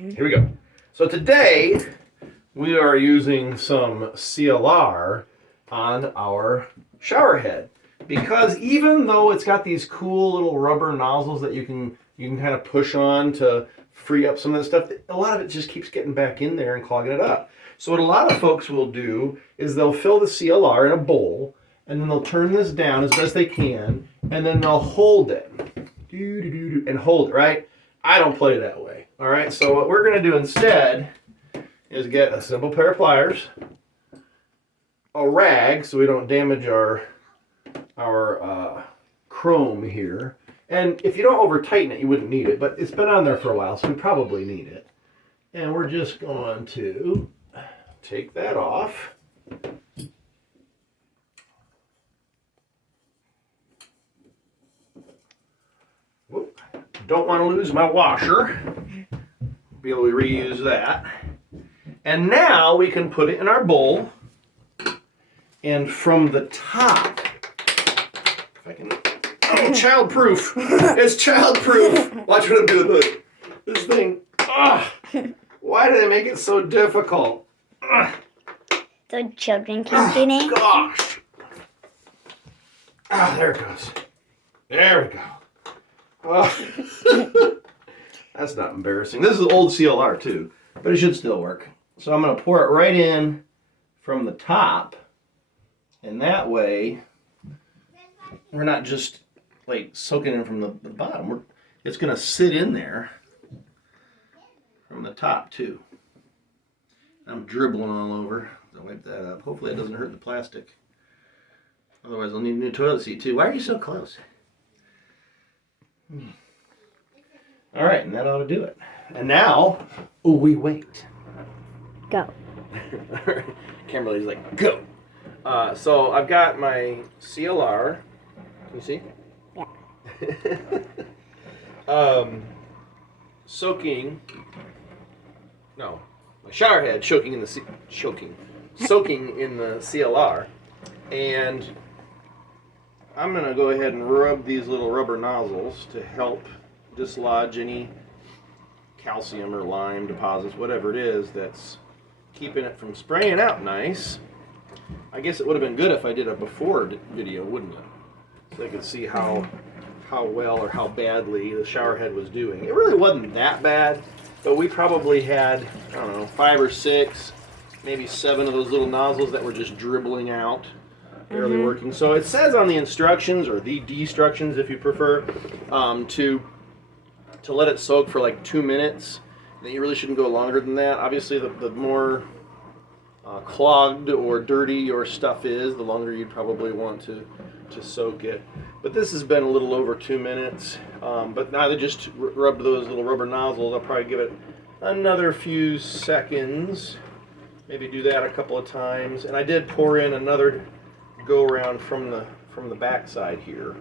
Here we go. So today we are using some CLR on our shower head because even though it's got these cool little rubber nozzles that you can kind of push on to free up some of that stuff, a lot of it just keeps getting back in there and clogging it up. So what a lot of folks will do is they'll fill the CLR in a bowl and then they'll turn this down as best they can and then they'll hold it and hold it, right? I don't play that way. All right, so what we're going to do instead is get a simple pair of pliers, a rag so we don't damage our chrome here. And if you don't over tighten it, you wouldn't need it, but it's been on there for a while, so we probably need it. And we're just going to take that off. Whoop. Don't want to lose my washer. Be able to reuse that. And now we can put it in our bowl. And from the top, if I can, oh, childproof. It's childproof. Watch what I'm doing. Look, this thing. Why do they make it so difficult? So children can get in? Gosh. There it goes. There we go. That's not embarrassing. This is old CLR too, but it should still work. So I'm going to pour it right in from the top, and that way we're not just like soaking in from the bottom. It's going to sit in there from the top too. I'm dribbling all over. I'll wipe that up. Hopefully it doesn't hurt the plastic. Otherwise I'll need a new toilet seat too. Why are you so close? All right, and that ought to do it. And now, we wait. Go. All right. Kimberly's like, go. So I've got my CLR. Can you see? Yeah. Soaking. No, my shower head soaking in the CLR, and I'm gonna go ahead and rub these little rubber nozzles to help dislodge any calcium or lime deposits, whatever it is that's keeping it from spraying out nice. I guess it would have been good if I did a before video, wouldn't it? So I could see how well or how badly the shower head was doing. It really wasn't that bad, but we probably had, I don't know, 5 or 6, maybe 7 of those little nozzles that were just dribbling out, barely working. So it says on the instructions, or the instructions if you prefer, to let it soak for like 2 minutes. That you really shouldn't go longer than that. Obviously, the more clogged or dirty your stuff is, the longer you'd probably want to soak it. But this has been a little over 2 minutes. But now that just rubbed those little rubber nozzles, I'll probably give it another few seconds. Maybe do that a couple of times. And I did pour in another go around from the back side here.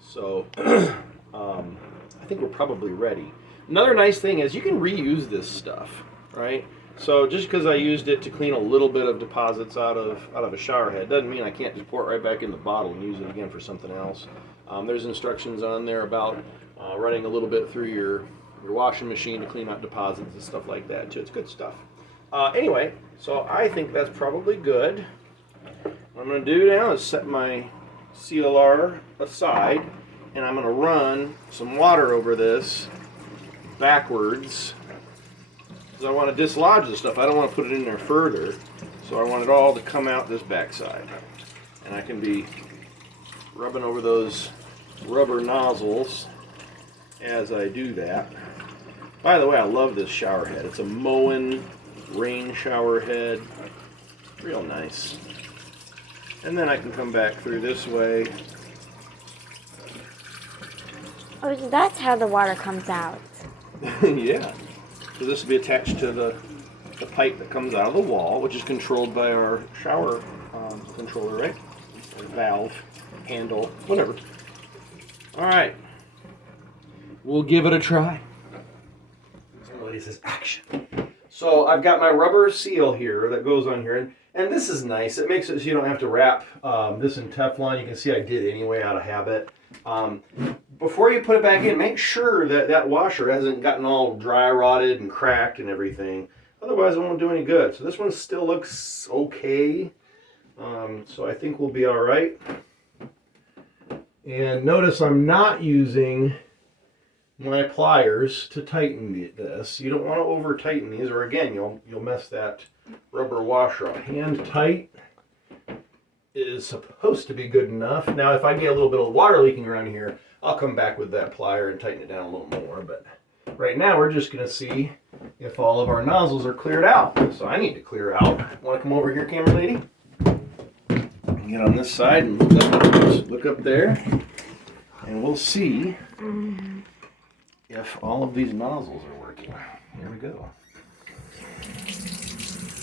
So I think we're probably ready. Another nice thing is you can reuse this stuff, right? So just because I used it to clean a little bit of deposits out of a shower head doesn't mean I can't just pour it right back in the bottle and use it again for something else. There's instructions on there about running a little bit through your washing machine to clean out deposits and stuff like that too. It's good stuff. Anyway, so I think that's probably good. What I'm going to do now is set my CLR aside, and I'm going to run some water over this backwards because I want to dislodge the stuff. I don't want to put it in there further, so I want it all to come out this backside. And I can be rubbing over those rubber nozzles as I do that. By the way, I love this shower head. It's a Moen rain shower head. Real nice. And then I can come back through this way. Oh, so that's how the water comes out. Yeah. So this will be attached to the pipe that comes out of the wall, which is controlled by our shower controller, right? Or valve, handle, whatever. All right. We'll give it a try. Somebody says action. So I've got my rubber seal here that goes on here, and this is nice. It makes it so you don't have to wrap this in Teflon. You can see I did anyway out of habit. before you put it back in, make sure that that washer hasn't gotten all dry rotted and cracked and everything. Otherwise, it won't do any good. So this one still looks okay. So I think we'll be all right. And notice I'm not using my pliers to tighten this. You don't want to over tighten these, or again, you'll mess that rubber washer up. Hand tight is supposed to be good enough. Now, if I get a little bit of water leaking around here, I'll come back with that plier and tighten it down a little more. But right now, we're just going to see if all of our nozzles are cleared out. So I need to clear out. Want to come over here, camera lady? Get on this side and look up there, and we'll see if all of these nozzles are working. Here we go.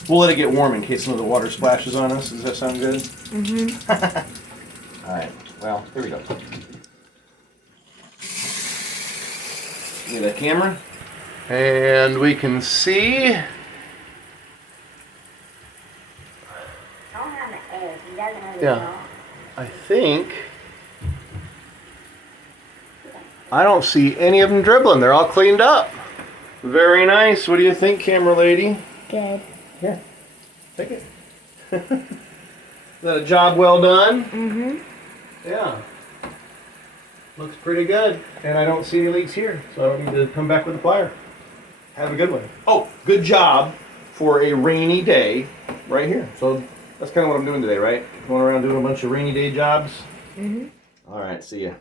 We'll let it get warm in case some of the water splashes on us. Does that sound good? Mm-hmm. All right. Well, here we go. Get that camera, and we can see. Yeah, I think I don't see any of them dribbling. They're all cleaned up. Very nice. What do you think, camera lady? Good. Here, take it. Is that a job well done? Mm-hmm. Yeah. Looks pretty good. And I don't see any leaks here, so I don't need to come back with a plier. Have a good one. Oh, good job for a rainy day right here. So that's kind of what I'm doing today, right? Going around doing a bunch of rainy day jobs. Mm-hmm. All right, see ya.